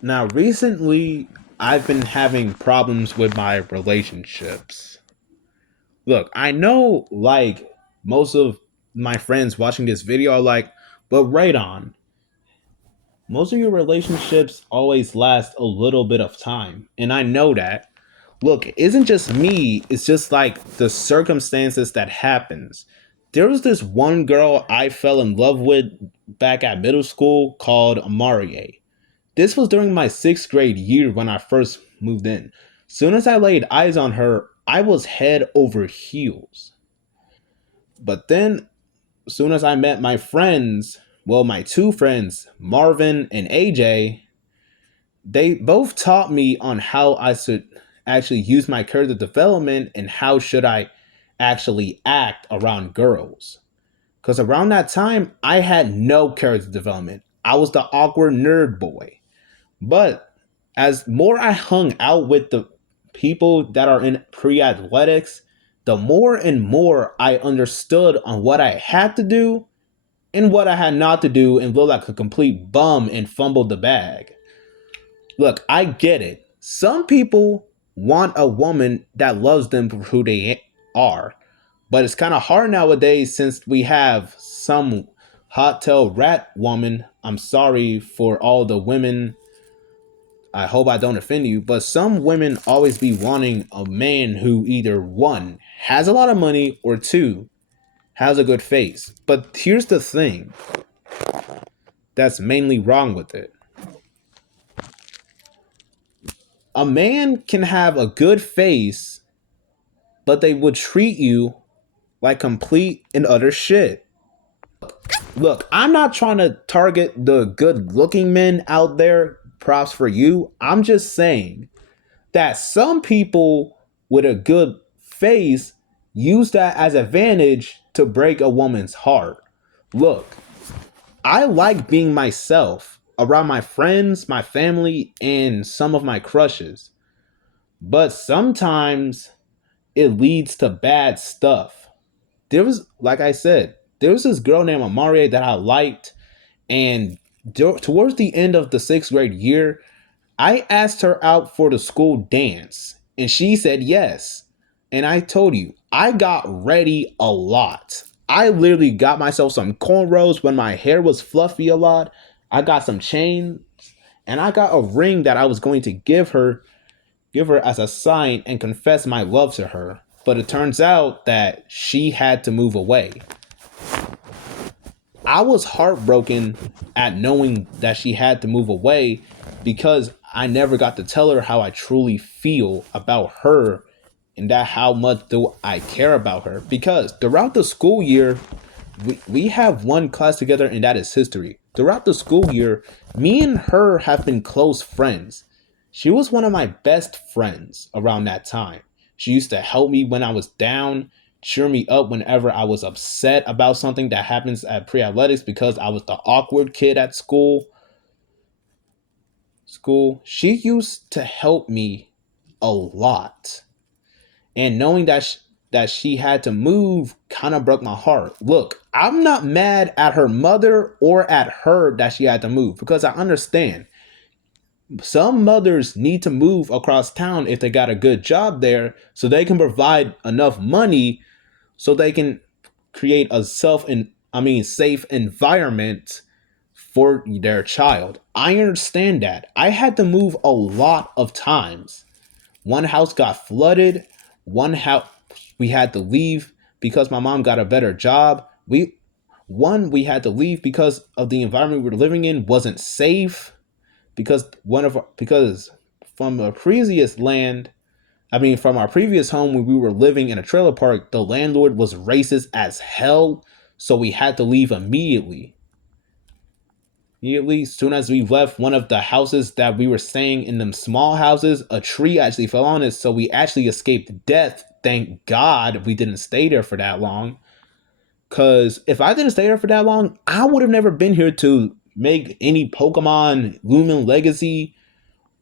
Now, recently, I've been having problems with my relationships. Look, I know, like, most of my friends watching this video are like, but right on. Most of your relationships always last a little bit of time. And I know that. Look, it isn't just me, it's just like the circumstances that happens. There was this one girl I fell in love with back at middle school called Amarie. This was during my sixth grade year when I first moved in. Soon as I laid eyes on her, I was head over heels. But then, soon as I met my friends, well, my two friends, Marvin and AJ, they both taught me on how I should actually use my character development and how should I actually act around girls. Because around that time, I had no character development. I was the awkward nerd boy. But as more I hung out with the people that are in pre-athletics, the more and more I understood on what I had to do and what I had not to do and look like a complete bum and fumbled the bag. Look, I get it. Some people want a woman that loves them for who they are, but it's kind of hard nowadays since we have some hot tail rat woman. I'm sorry for all the women. I hope I don't offend you, but some women always be wanting a man who either one has a lot of money or two has a good face. But here's the thing that's mainly wrong with it. A man can have a good face, but they would treat you like complete and utter shit. Look, I'm not trying to target the good looking men out there. Props for you. I'm just saying that some people with a good face use that as advantage to break a woman's heart. Look, I like being myself around my friends, my family, and some of my crushes. But sometimes it leads to bad stuff. There was, like I said, there was this girl named Amaria that I liked, and towards the end of the sixth grade year, I asked her out for the school dance, and she said yes. And I told you, I got ready a lot. I literally got myself some cornrows when my hair was fluffy a lot. I got some chains, and I got a ring that I was going to give her as a sign and confess my love to her. But it turns out that she had to move away. I was heartbroken at knowing that she had to move away because I never got to tell her how I truly feel about her and that how much do I care about her. Because throughout the school year, we have one class together and that is history. Throughout the school year, me and her have been close friends. She was one of my best friends around that time. She used to help me when I was down, cheer me up whenever I was upset about something that happens at pre-athletics because I was the awkward kid at school. She used to help me a lot. And knowing that she had to move kind of broke my heart. Look, I'm not mad at her mother or at her that she had to move because I understand some mothers need to move across town if they got a good job there so they can provide enough money so they can create a safe environment for their child. I understand that. I had to move a lot of times. One house got flooded. One house we had to leave because my mom got a better job. We had to leave because of the environment we were living in wasn't safe because from a previous land, from our previous home when we were living in a trailer park, the landlord was racist as hell, so we had to leave immediately. Immediately, as soon as we left one of the houses that we were staying in, them small houses, a tree actually fell on us, so we actually escaped death. Thank God we didn't stay there for that long. Cause if I didn't stay there for that long, I would have never been here to make any Pokemon Lumen Legacy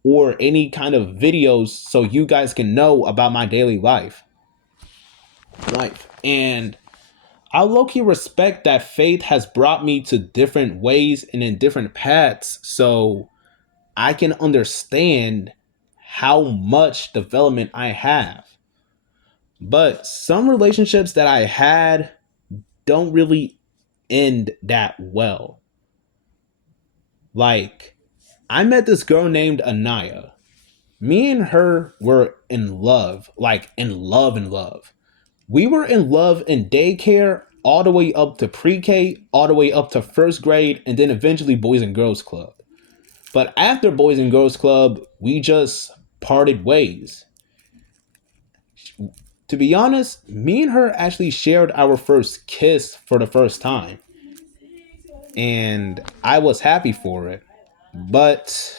or any kind of videos so you guys can know about my daily life. And I low-key respect that faith has brought me to different ways and in different paths. So I can understand how much development I have. But some relationships that I had don't really end that well. Like, I met this girl named Anaya. Me and her were in love, like in love. We were in love in daycare all the way up to pre-K, all the way up to first grade, and then eventually Boys and Girls Club. But after Boys and Girls Club, we just parted ways. To be honest, me and her actually shared our first kiss for the first time. And I was happy for it. But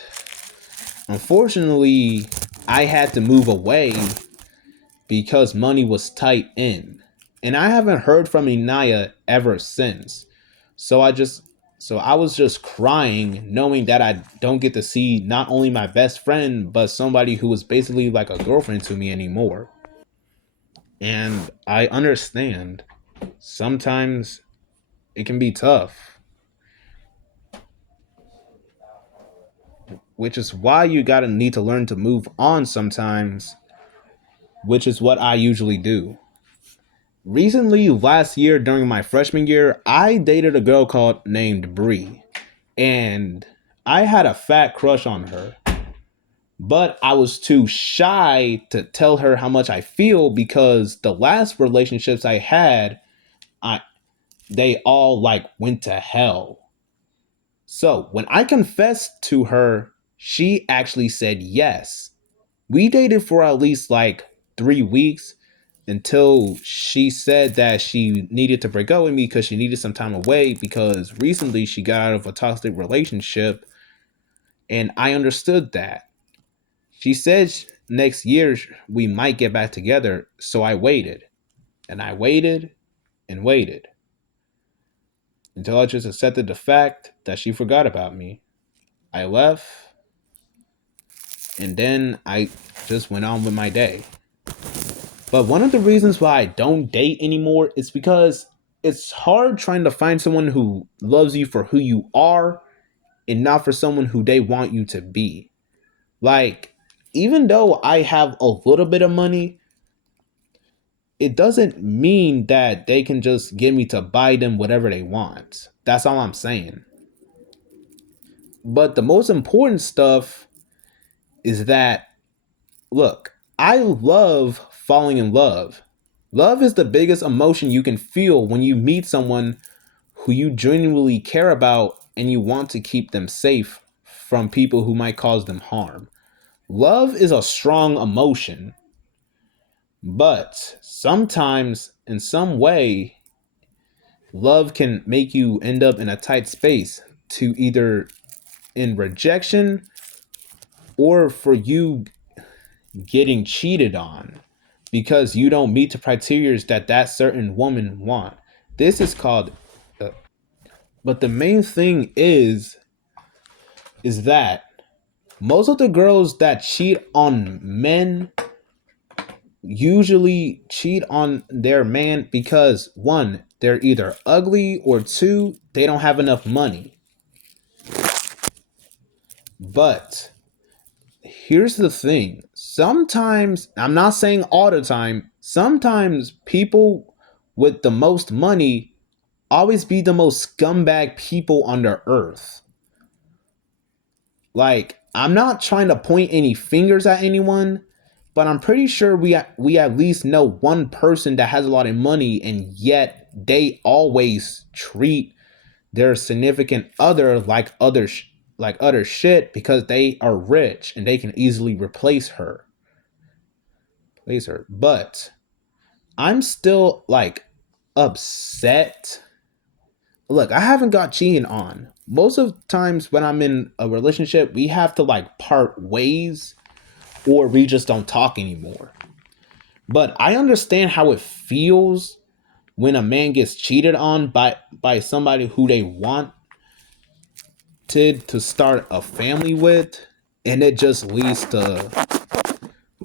unfortunately, I had to move away because money was tight in. And I haven't heard from Inaya ever since. So I just so I was just crying knowing that I don't get to see not only my best friend but somebody who was basically like a girlfriend to me anymore. And I understand sometimes it can be tough, which is why you got to need to learn to move on sometimes, which is what I usually do. Recently, last year during my freshman year, I dated a girl called named Bree, and I had a fat crush on her. But I was too shy to tell her how much I feel because the last relationships I had, I they all like went to hell. So, when I confessed to her, she actually said yes. We dated for at least like 3 weeks until she said that she needed to break up with me because she needed some time away because recently she got out of a toxic relationship, and I understood that. She said next year we might get back together, so I waited and I waited and waited until I just accepted the fact that she forgot about me. I left and then I just went on with my day. But one of the reasons why I don't date anymore is because it's hard trying to find someone who loves you for who you are and not for someone who they want you to be. Like, even though I have a little bit of money, it doesn't mean that they can just get me to buy them whatever they want. That's all I'm saying. But the most important stuff is that, look, I love falling in love. Love is the biggest emotion you can feel when you meet someone who you genuinely care about and you want to keep them safe from people who might cause them harm. Love is a strong emotion, but sometimes, in some way, love can make you end up in a tight space to either in rejection or for you getting cheated on because you don't meet the criteria that certain woman want. This is called but the main thing is that most of the girls that cheat on men usually cheat on their man because one, they're either ugly or two, they don't have enough money. But here's the thing. Sometimes, I'm not saying all the time, sometimes people with the most money always be the most scumbag people on the earth. Like, I'm not trying to point any fingers at anyone, but I'm pretty sure we at least know one person that has a lot of money and yet they always treat their significant other like other shit because they are rich and they can easily replace her. But I'm still like upset. Look, I haven't got cheating on. Most of the times when I'm in a relationship, we have to like part ways or we just don't talk anymore. But I understand how it feels when a man gets cheated on by somebody who they wanted to start a family with and it just leads to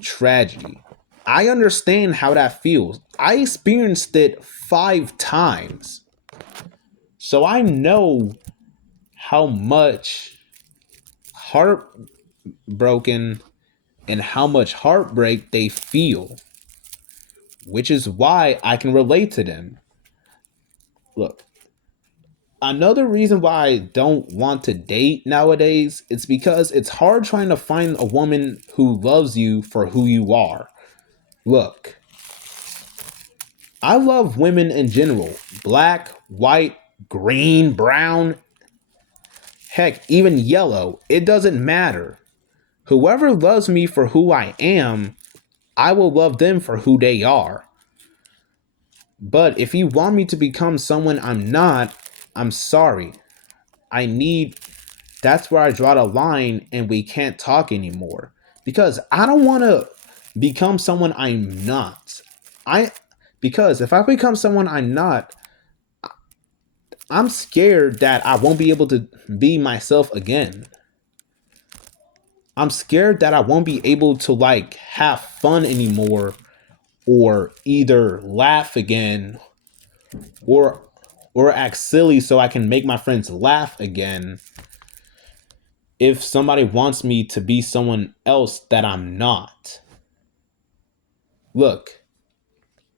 tragedy. I understand how that feels. I experienced it 5 times. So I know how much heartbroken and how much heartbreak they feel, which is why I can relate to them. Look, another reason why I don't want to date nowadays is because it's hard trying to find a woman who loves you for who you are. Look, I love women in general, black, white, green, brown, heck, even yellow. It doesn't matter. Whoever loves me for who I am, I will love them for who they are. But if you want me to become someone I'm not, I'm sorry. I need That's where I draw the line and we can't talk anymore. Because I don't want to become someone I'm not. I because if I become someone I'm not, I'm scared that I won't be able to be myself again. I'm scared that I won't be able to like have fun anymore or either laugh again or act silly so I can make my friends laugh again if somebody wants me to be someone else that I'm not. Look,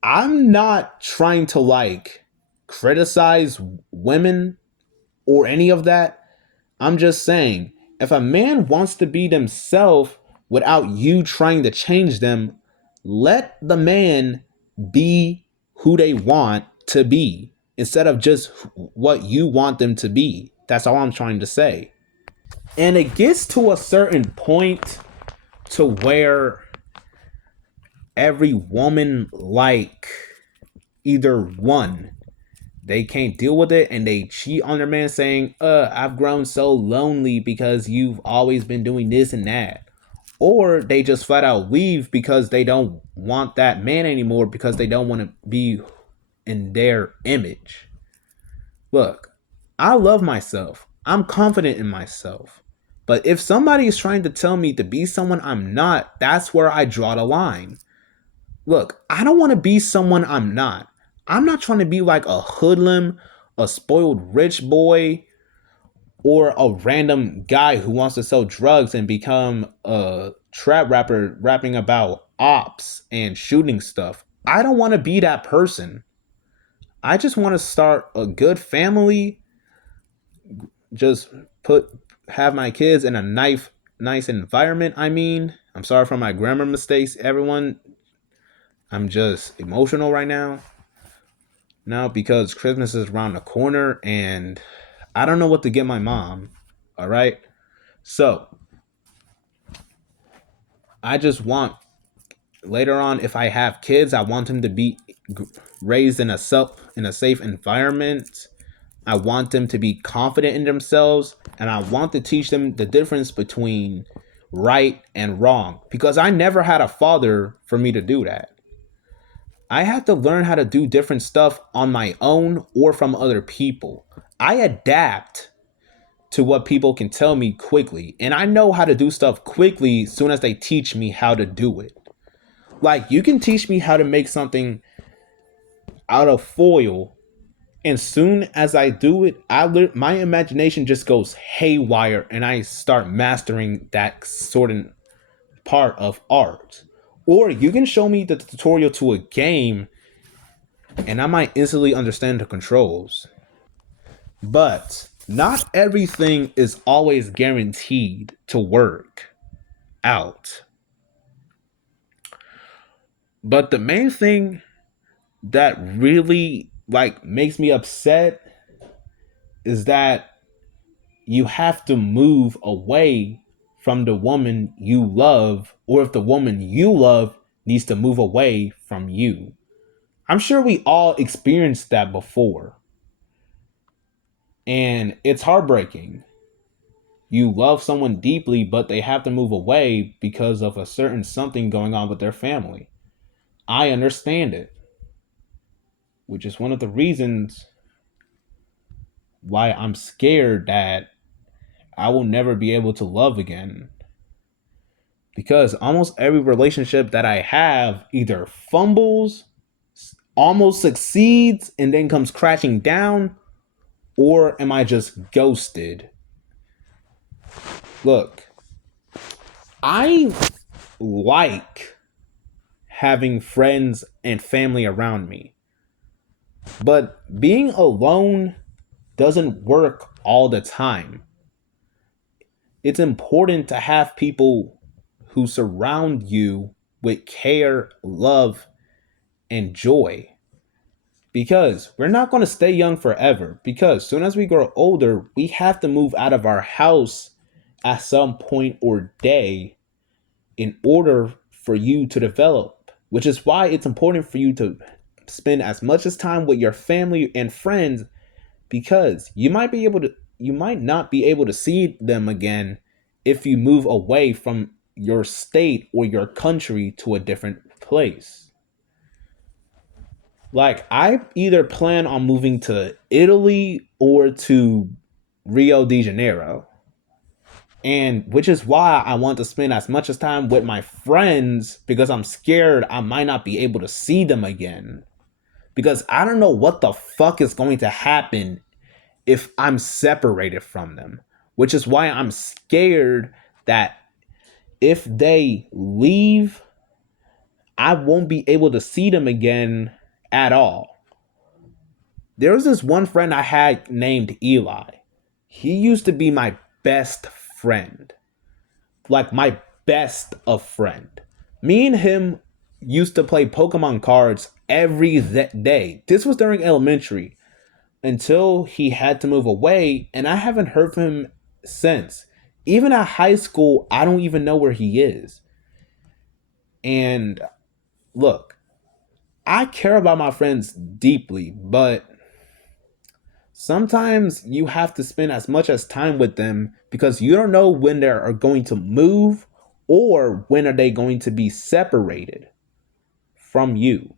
I'm not trying to like criticize women or any of that. I'm just saying, if a man wants to be themselves without you trying to change them, let the man be who they want to be instead of just what you want them to be. That's all I'm trying to say. And it gets to a certain point to where every woman like either one, they can't deal with it and they cheat on their man saying, I've grown so lonely because you've always been doing this and that. Or they just flat out leave because they don't want that man anymore because they don't want to be in their image. Look, I love myself. I'm confident in myself. But if somebody is trying to tell me to be someone I'm not, that's where I draw the line. Look, I don't want to be someone I'm not. I'm not trying to be like a hoodlum, a spoiled rich boy, or a random guy who wants to sell drugs and become a trap rapper rapping about ops and shooting stuff. I don't want to be that person. I just want to start a good family, just put have my kids in a nice environment. I mean, I'm sorry for my grammar mistakes, everyone. I'm just emotional right now because Christmas is around the corner and I don't know what to get my mom. All right. So I just want later on, if I have kids, I want them to be raised in a safe environment. I want them to be confident in themselves and I want to teach them the difference between right and wrong because I never had a father for me to do that. I had to learn how to do different stuff on my own or from other people. I adapt to what people can tell me quickly, and I know how to do stuff quickly as soon as they teach me how to do it. Like, you can teach me how to make something out of foil, and soon as I do it, my imagination just goes haywire, and I start mastering that sort of part of art. Or you can show me the tutorial to a game and I might instantly understand the controls. But not everything is always guaranteed to work out. But the main thing that really like makes me upset is that you have to move away from the woman you love, or if the woman you love needs to move away from you. I'm sure we all experienced that before. And it's heartbreaking. You love someone deeply, but they have to move away because of a certain something going on with their family. I understand it, which is one of the reasons why I'm scared that I will never be able to love again. Because almost every relationship that I have either fumbles, almost succeeds, and then comes crashing down, or am I just ghosted? Look, I like having friends and family around me, but being alone doesn't work all the time. It's important to have people who surround you with care, love, and joy. Because we're not going to stay young forever. Because soon as we grow older, we have to move out of our house at some point or day in order for you to develop. Which is why it's important for you to spend as much as time with your family and friends, because you might not be able to see them again if you move away from your state or your country to a different place. Like, I either plan on moving to Italy or to Rio de Janeiro. And which is why I want to spend as much as time with my friends, because I'm scared I might not be able to see them again. Because I don't know what the fuck is going to happen if I'm separated from them. Which is why I'm scared that if they leave, I won't be able to see them again at all. There was this one friend I had named Eli. He used to be my best friend. Like, my best of friend. Me and him used to play Pokemon cards every day. This was during elementary, until he had to move away, and I haven't heard from him since. Even at high school, I don't even know where he is. And look, I care about my friends deeply, but sometimes you have to spend as much as time with them, because you don't know when they are going to move or when are they going to be separated from you.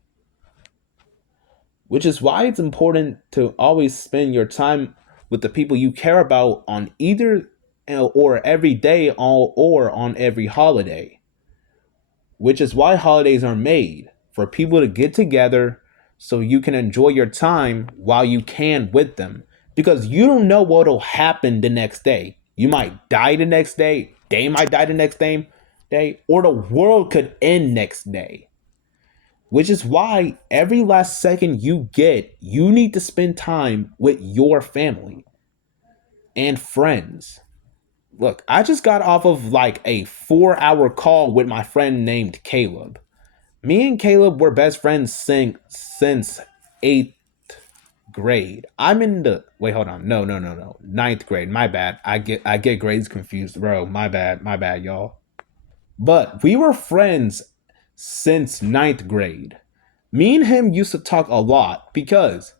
Which is why it's important to always spend your time with the people you care about on either or every day or on every holiday. Which is why holidays are made for people to get together so you can enjoy your time while you can with them. Because you don't know what'll happen the next day. You might die the next day, they might die the next day, or the world could end next day. Which is why every last second you get, you need to spend time with your family and friends. Look, I just got off of like a 4-hour call with my friend named Caleb. Me and Caleb were best friends since 8th grade. I'm in the wait, hold on. No. Ninth grade. My bad. I get grades confused, bro. My bad, y'all. But we were friends since ninth grade. Me and him used to talk a lot because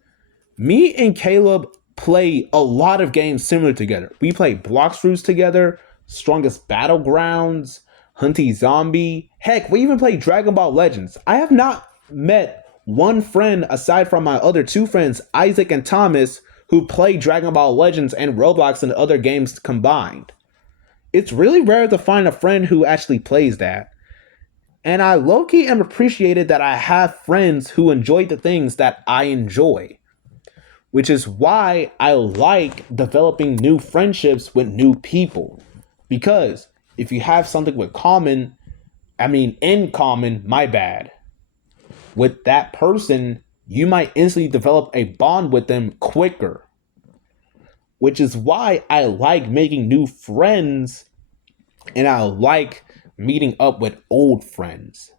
me and Caleb play a lot of games similar together. We play Blox Fruits together, Strongest Battlegrounds, Hunty Zombie. Heck, we even play Dragon Ball Legends. I have not met one friend aside from my other two friends, Isaac and Thomas, who play Dragon Ball Legends and Roblox and other games combined. It's really rare to find a friend who actually plays that. And I low-key am appreciated that I have friends who enjoy the things that I enjoy. Which is why I like developing new friendships with new people. Because if you have something in common, my bad, with that person, you might instantly develop a bond with them quicker. Which is why I like making new friends and I like meeting up with old friends.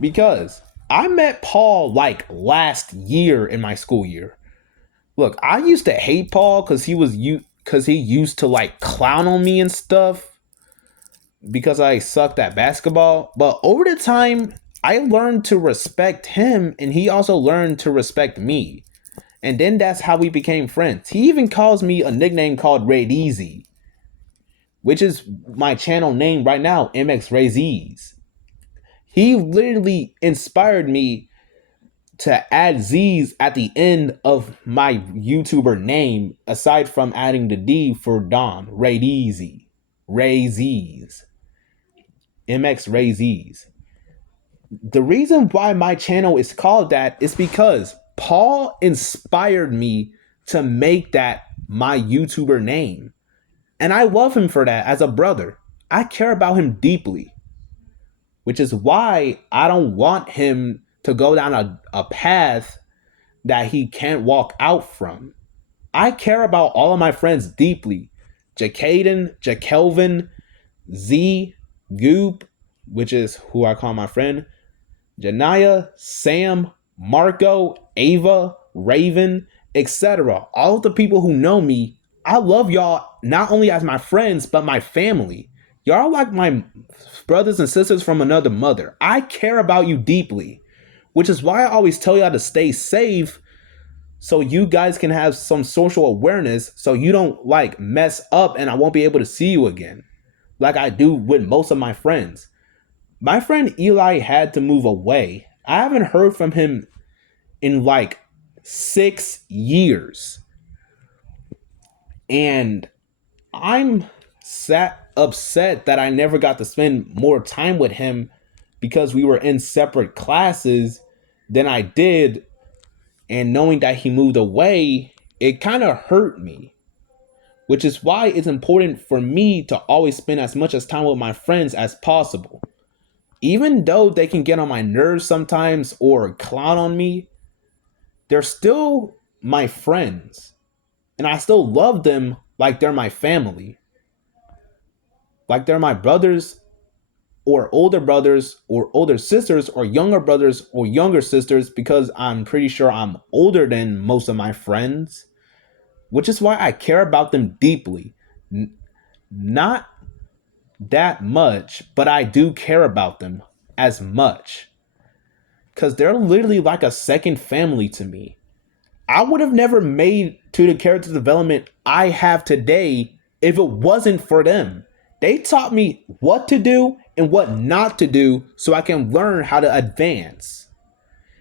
Because I met Paul like last year in my school year. Look, I used to hate Paul because he used to like clown on me and stuff because I sucked at basketball. But over the time, I learned to respect him and he also learned to respect me. And then that's how we became friends. He even calls me a nickname called Raideezy, which is my channel name right now, MX Raizees. He literally inspired me to add Z's at the end of my YouTuber name, aside from adding the D for Don. Raideezy. Raizees. MX Raizees. The reason why my channel is called that is because Paul inspired me to make that my YouTuber name. And I love him for that as a brother. I care about him deeply, which is why I don't want him to go down a path that he can't walk out from. I care about all of my friends deeply. Jacaden, Jakelvin, Z, Goop, which is who I call my friend, Janaya, Sam, Marco, Ava, Raven, etc. All of the people who know me, I love y'all not only as my friends, but my family. Y'all are like my brothers and sisters from another mother. I care about you deeply, which is why I always tell y'all to stay safe so you guys can have some social awareness so you don't like mess up and I won't be able to see you again like I do with most of my friends. My friend Eli had to move away. I haven't heard from him in like 6 years. And I'm upset that I never got to spend more time with him because we were in separate classes than I did. And knowing that he moved away, it kind of hurt me. Which is why it's important for me to always spend as much as time with my friends as possible. Even though they can get on my nerves sometimes or clown on me, they're still my friends. And I still love them like they're my family. Like they're my brothers or older sisters or younger brothers or younger sisters because I'm pretty sure I'm older than most of my friends. Which is why I care about them deeply. Not that much, but I do care about them as much. Because they're literally like a second family to me. I would have never made to the character development I have today if it wasn't for them. They taught me what to do and what not to do so I can learn how to advance.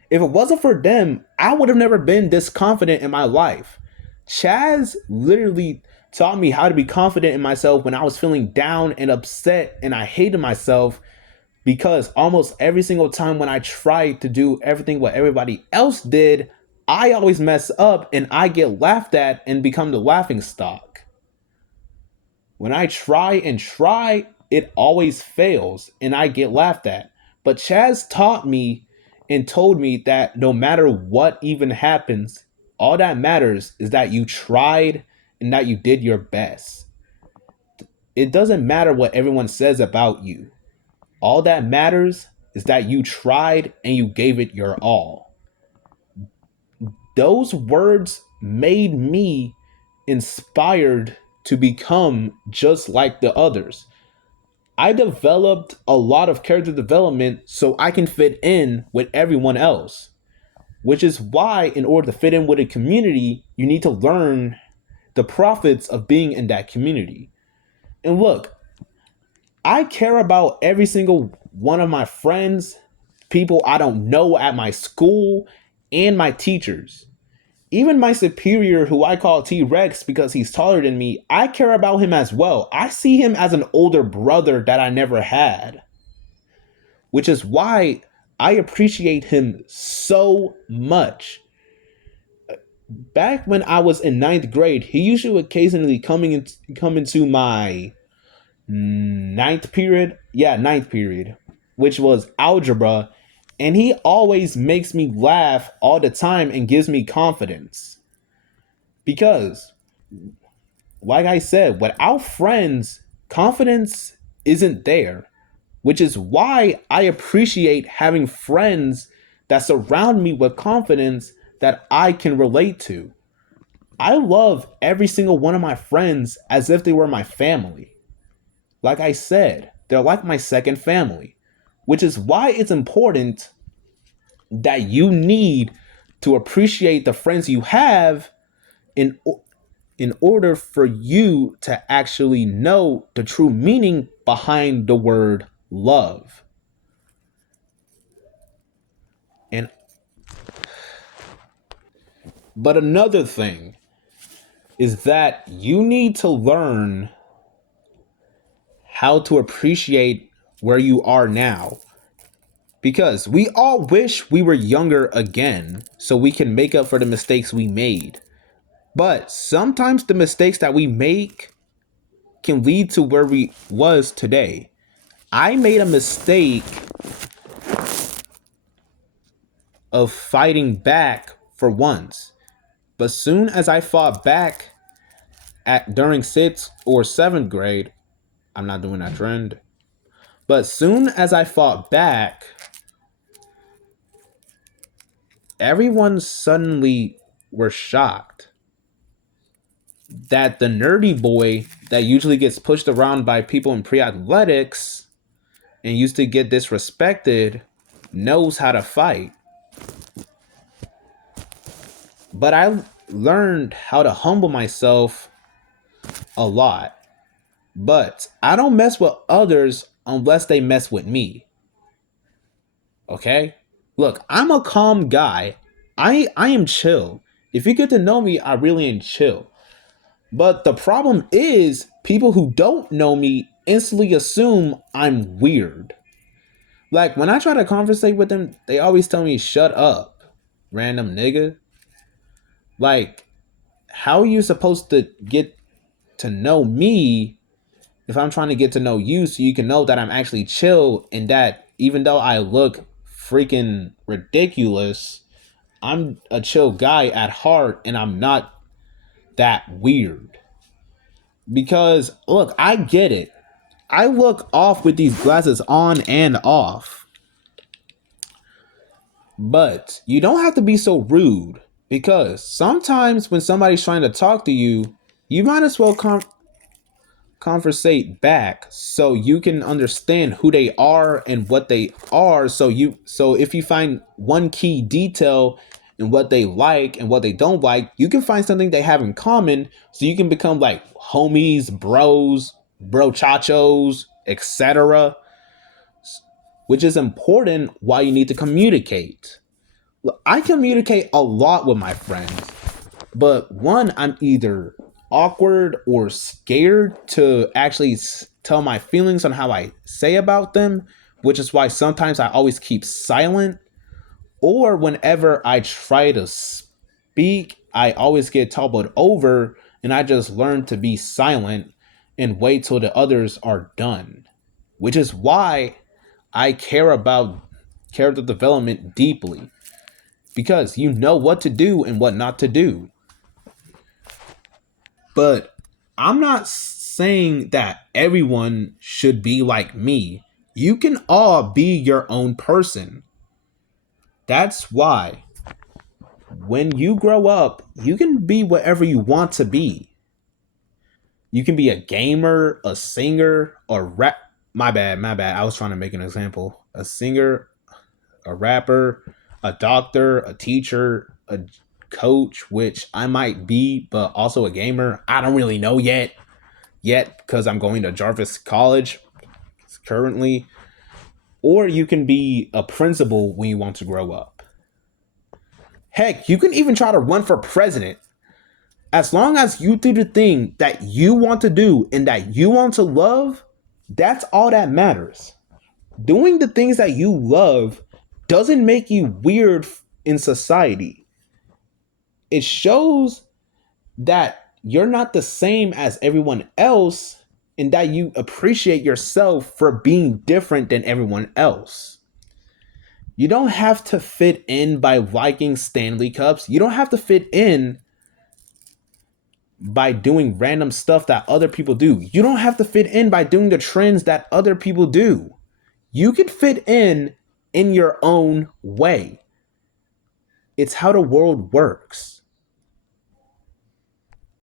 If it wasn't for them, I would have never been this confident in my life. Chaz literally taught me how to be confident in myself when I was feeling down and upset and I hated myself because almost every single time when I tried to do everything what everybody else did, I always mess up and I get laughed at and become the laughing stock. When I try, it always fails and I get laughed at. But Chaz taught me and told me that no matter what even happens, all that matters is that you tried and that you did your best. It doesn't matter what everyone says about you. All that matters is that you tried and you gave it your all. Those words made me inspired to become just like the others. I developed a lot of character development so I can fit in with everyone else. Which is why, in order to fit in with a community, you need to learn the profits of being in that community. And look, I care about every single one of my friends, people I don't know at my school, and my teachers. Even my superior, who I call T-Rex because he's taller than me, I care about him as well. I see him as an older brother that I never had. Which is why I appreciate him so much. Back when I was in ninth grade, he used to occasionally come into my ninth period. Yeah, ninth period, which was algebra. And he always makes me laugh all the time and gives me confidence. Because, like I said, without friends, confidence isn't there. Which is why I appreciate having friends that surround me with confidence that I can relate to. I love every single one of my friends as if they were my family. Like I said, they're like my second family, which is why it's important that you need to appreciate the friends you have in order for you to actually know the true meaning behind the word love. And but another thing is that you need to learn how to appreciate where you are now. Because we all wish we were younger again so we can make up for the mistakes we made. But sometimes the mistakes that we make can lead to where we was today. I made a mistake of fighting back for once. But soon as I fought back at during 6th or 7th grade, I'm not doing that trend. But soon as I fought back, everyone suddenly were shocked that the nerdy boy that usually gets pushed around by people in pre-athletics and used to get disrespected knows how to fight. But I learned how to humble myself a lot. But I don't mess with others unless they mess with me. Okay? Look, I'm a calm guy. I am chill. If you get to know me, I really am chill. But the problem is people who don't know me instantly assume I'm weird. Like when I try to conversate with them, they always tell me shut up, random nigga. Like how are you supposed to get to know me if I'm trying to get to know you so you can know that I'm actually chill and that even though I look freaking ridiculous, I'm a chill guy at heart and I'm not that weird. Because look, I get it. I look off with these glasses on and off. But you don't have to be so rude because sometimes when somebody's trying to talk to you, you might as well conversate back so you can understand who they are and what they are so if you find one key detail in what they like and what they don't like, you can find something they have in common so you can become like homies, bros, brochachos, etc., which is important why you need to communicate. I communicate a lot with my friends, but one, I'm either awkward or scared to actually tell my feelings on how I say about them, which is why sometimes I always keep silent. Or whenever I try to speak, I always get toppled over and I just learn to be silent and wait till the others are done, which is why I care about character development deeply because you know what to do and what not to do. But I'm not saying that everyone should be like me. You can all be your own person. That's why when you grow up, you can be whatever you want to be. You can be a gamer, a singer, a rap. My bad. I was trying to make an example. A singer, a rapper, a doctor, a teacher, a coach, which I might be, but also a gamer. I don't really know yet because I'm going to Jarvis College currently. Or you can be a principal when you want to grow up. Heck, you can even try to run for president. As long as you do the thing that you want to do and that you want to love, that's all that matters. Doing the things that you love doesn't make you weird in society. It shows that you're not the same as everyone else and that you appreciate yourself for being different than everyone else. You don't have to fit in by liking Stanley Cups. You don't have to fit in by doing random stuff that other people do. You don't have to fit in by doing the trends that other people do. You can fit in your own way. It's how the world works.